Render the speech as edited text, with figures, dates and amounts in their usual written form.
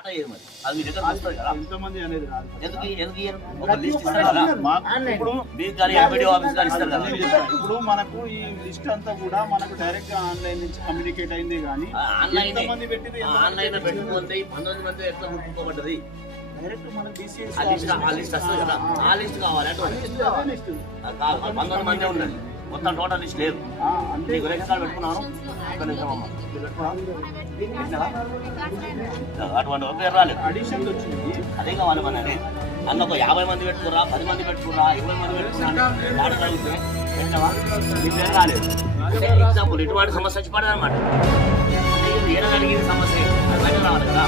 మాట ఏది మరి అది మీ దగ్గర వస్తుంది కదా ఎంతమంది అనేది కాదు. ఎందుకు ఎందుకు ఇయ్యరు? ఒక లిస్ట్ ఇస్తారు కదా ఇప్పుడు మీకు కానీ ఎంపీడీ ఆఫీస్ కానీ ఇస్తారు కదా ఇప్పుడు మనకు ఈ లిస్ట్ అంతా కూడా మనకు డైరెక్ట్ గా ఆన్లైన్ నుంచి కమ్యూనికేట్ అయింది కానీ ఆన్లైన్ ఎంతమంది పెట్టింది ఆన్లైన్ పెట్టుకుంటే 19 మంది ఎట్లా గుర్తింపబడ్డది డైరెక్ట్ మన DCS ఆ లిస్ట్ వస్తుంది కదా ఆ లిస్ట్ కావాలి అంటే 19 మంది ఉన్నది మొత్తం టోటల్ లిస్ట్ లేదు అంటే నీకు రేషన్ కార్డు పెట్టుకున్నాను ఒక్క నిమిషం అమ్మ అటువంటి ఒక పేరు రాలేదు అడిషన్ వచ్చింది. అదే కావాలి మనది అన్న ఒక 50 మంది పెట్టుకురా 10 మంది పెట్టుకురా 20 మంది పెట్టుకురా వాడు కలిగితే పెట్టవా నీ పేరు రాలేదు ఎగ్జాంపుల్ ఇటువంటి సమస్య వచ్చి పడదు అనమాట ఏదో కలిగింది సమస్య అది బయట రావాలి కదా